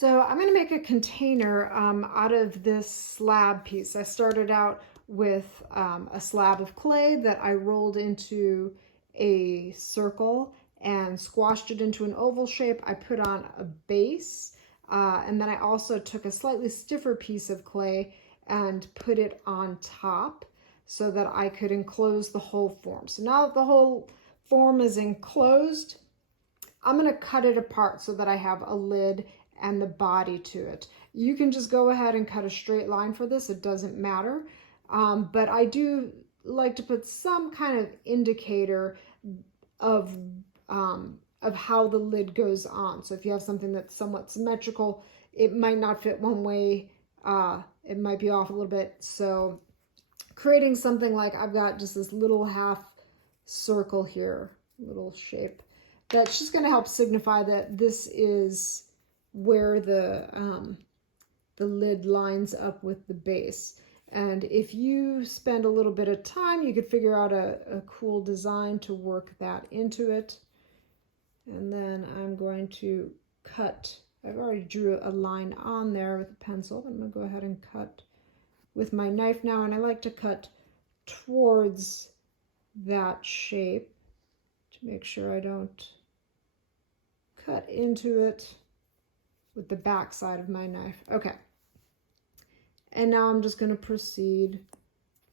So I'm going to make a container out of this slab piece. I started out with a slab of clay that I rolled into a circle and squashed it into an oval shape. I put on a base, and then I also took a slightly stiffer piece of clay and put it on top so that I could enclose the whole form. So now that the whole form is enclosed, I'm going to cut it apart so that I have a lid and the body to it. You can just go ahead and cut a straight line for this. It doesn't matter. But I do like to put some kind of indicator of how the lid goes on. So if you have something that's somewhat symmetrical, it might not fit one way. It might be off a little bit. So creating something like I've got just this little half circle here, little shape, that's just going to help signify that this is where the lid lines up with the base. And if you spend a little bit of time, you could figure out a cool design to work that into it. And then I'm going to cut. I've already drew a line on there with a pencil, but I'm going to go ahead and cut with my knife now. And I like to cut towards that shape to make sure I don't cut into it with the back side of my knife. Okay. And now I'm just going to proceed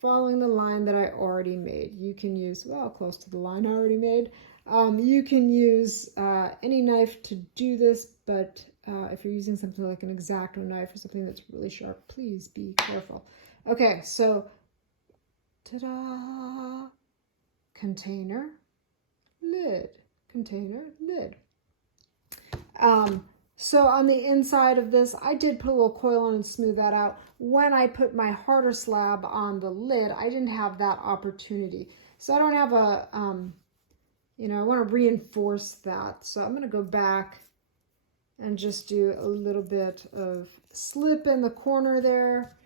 following the line that I already made. You can use, well, close to the line I already made. You can use any knife to do this, but if you're using something like an X-Acto knife or something that's really sharp, please be careful. Okay, so ta-da! Container, lid, container, lid. So on the inside of this, I did put a little coil on and smooth that out. When I put my harder slab on the lid, I didn't have that opportunity. So I don't have a, I want to reinforce that. So I'm going to go back and just do a little bit of slip in the corner there.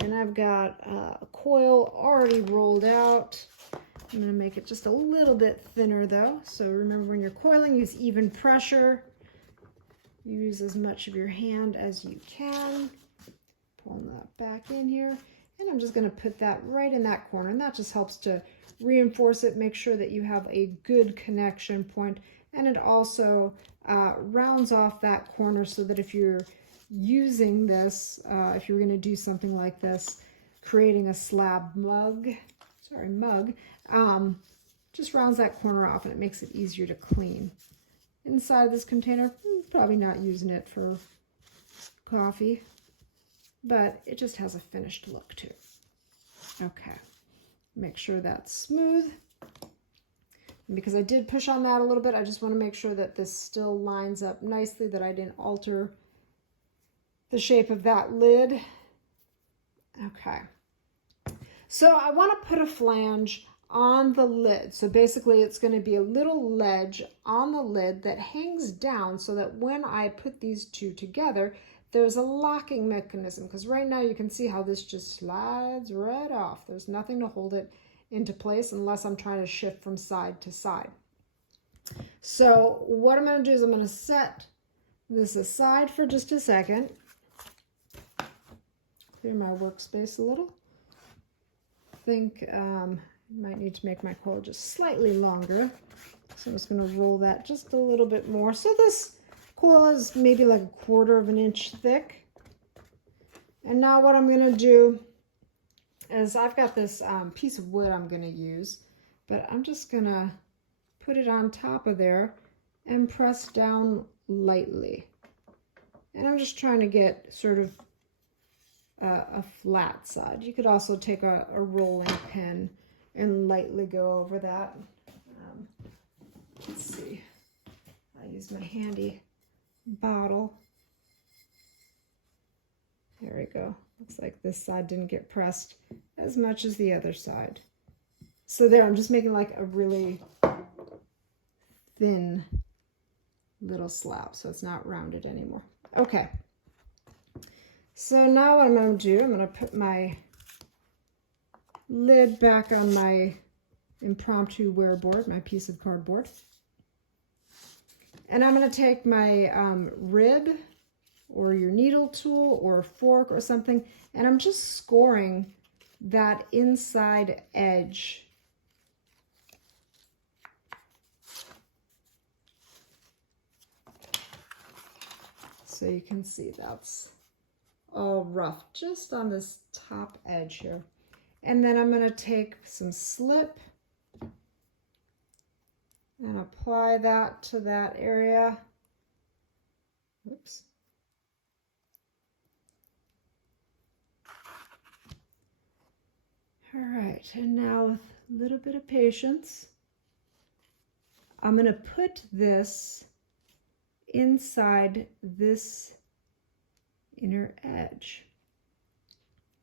And I've got a coil already rolled out. I'm going to make it just a little bit thinner though. So remember, when you're coiling, use even pressure. Use as much of your hand as you can. Pulling that back in here. And I'm just going to put that right in that corner. And that just helps to reinforce it, make sure that you have a good connection point. And it also rounds off that corner so that if you're using this, if you're going to do something like this, creating a slab mug, just rounds that corner off and it makes it easier to clean. Inside of this container, probably not using it for coffee, but it just has a finished look too. Okay, make sure that's smooth. And because I did push on that a little bit, I just want to make sure that this still lines up nicely, that I didn't alter the shape of that lid. Okay, so I want to put a flange on the lid. So basically it's going to be a little ledge on the lid that hangs down so that when I put these two together, there's a locking mechanism, because right now you can see how this just slides right off. There's nothing to hold it into place unless I'm trying to shift from side to side. So what I'm going to do is I'm going to set this aside for just a second. Clear my workspace a little. I think might need to make my coil just slightly longer. So I'm just going to roll that just a little bit more. So this coil is maybe like 1/4 of an inch thick. And now what I'm going to do is I've got this piece of wood I'm going to use, but I'm just going to put it on top of there and press down lightly. And I'm just trying to get sort of a flat side. You could also take a rolling pin and lightly go over that. Let's see. I use my handy bottle. There we go. Looks like this side didn't get pressed as much as the other side. So there, I'm just making like a really thin little slab, so it's not rounded anymore. Okay. So now what I'm going to do, I'm going to put my lid back on my impromptu wear board, my piece of cardboard. And I'm going to take my rib or your needle tool or a fork or something, and I'm just scoring that inside edge. So you can see that's all rough just on this top edge here. And then I'm going to take some slip and apply that to that area. Oops. All right, and now with a little bit of patience, I'm going to put this inside this inner edge.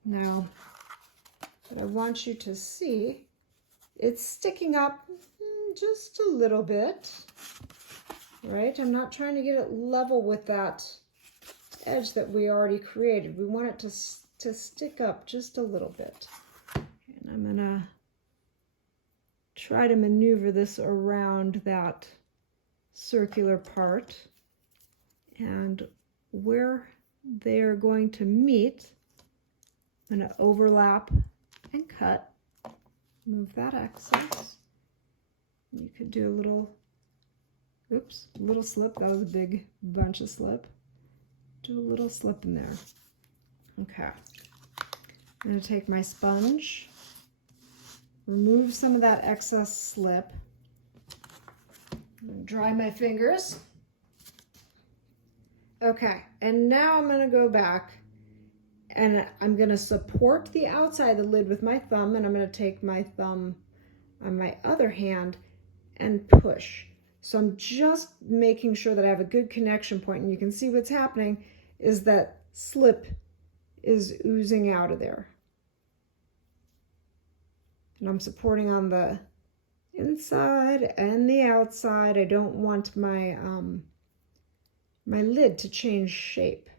Now, what I want you to see, it's sticking up just a little bit, right? I'm not trying to get it level with that edge that we already created. We want it to stick up just a little bit. And I'm gonna try to maneuver this around that circular part, and where they're going to meet, I'm going to overlap and cut, move that excess. You could do a little, oops, a little slip. That was a big bunch of slip. Do a little slip in there. Okay. I'm going to take my sponge, remove some of that excess slip, dry my fingers. Okay, and now I'm going to go back and I'm going to support the outside of the lid with my thumb, and I'm going to take my thumb on my other hand and push. So I'm just making sure that I have a good connection point, and you can see what's happening is that slip is oozing out of there. And I'm supporting on the inside and the outside. I don't want my my lid to change shape.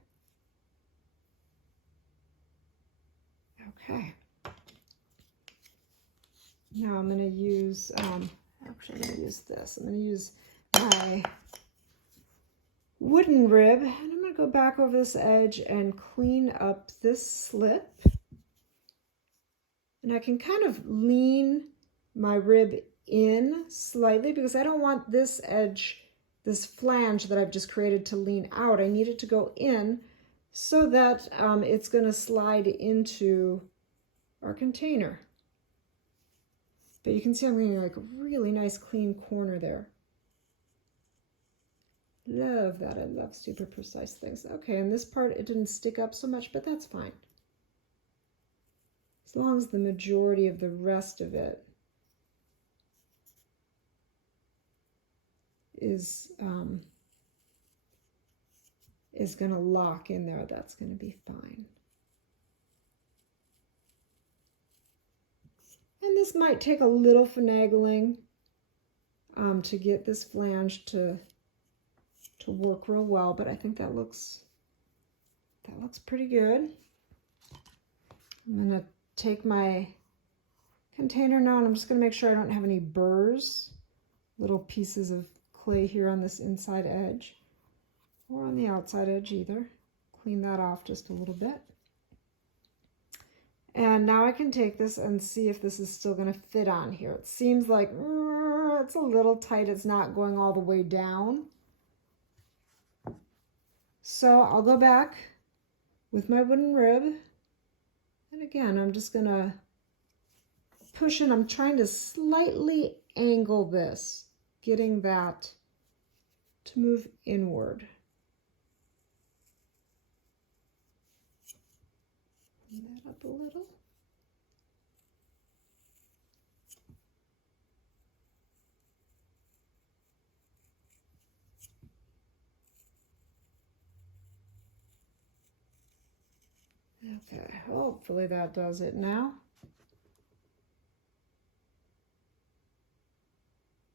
Okay. Now I'm going to use, actually I'm going to use this. I'm going to use my wooden rib, and I'm going to go back over this edge and clean up this slip. And I can kind of lean my rib in slightly because I don't want this edge, this flange that I've just created, to lean out. I need it to go in so that it's going to slide into our container. But you can see I'm getting like a really nice clean corner there. Love that. I love super precise things. Okay, and this part, it didn't stick up so much, but that's fine. As long as the majority of the rest of it is going to lock in there, that's going to be fine. And this might take a little finagling to get this flange to work real well, but I think that looks pretty good. I'm going to take my container now, and I'm just going to make sure I don't have any burrs, little pieces of clay here on this inside edge or on the outside edge either. Clean that off just a little bit. And now I can take this and see if this is still going to fit on here. It seems like it's a little tight. It's not going all the way down. So I'll go back with my wooden rib. And again, I'm just going to push in. I'm trying to slightly angle this, getting that to move inward. Clean that up a little. Okay, hopefully that does it now.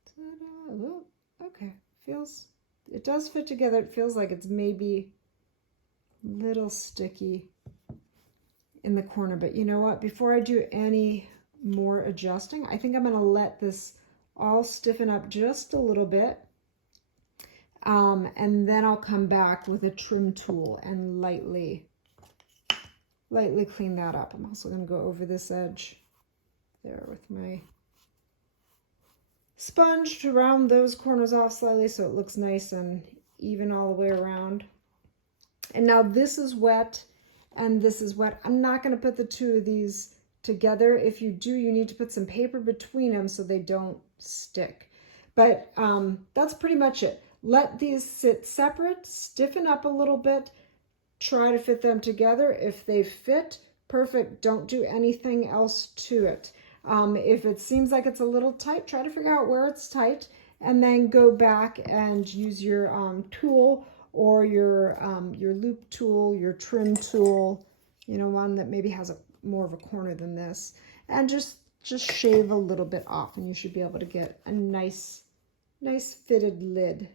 Ta-da. Oh, okay, it does fit together. It feels like it's maybe a little sticky in the corner, but you know what? Before I do any more adjusting, I think I'm going to let this all stiffen up just a little bit. And then I'll come back with a trim tool and lightly clean that up. I'm also going to go over this edge there with my sponge to round those corners off slightly so it looks nice and even all the way around. And now this is wet and this is wet. I'm not going to put the two of these together. If you do, you need to put some paper between them so they don't stick. But that's pretty much it. Let these sit separate, stiffen up a little bit, try to fit them together. If they fit, perfect. Don't do anything else to it. If it seems like it's a little tight, try to figure out where it's tight and then go back and use your tool or your loop tool, your trim tool, you know, one that maybe has more of a corner than this, and just shave a little bit off and you should be able to get a nice fitted lid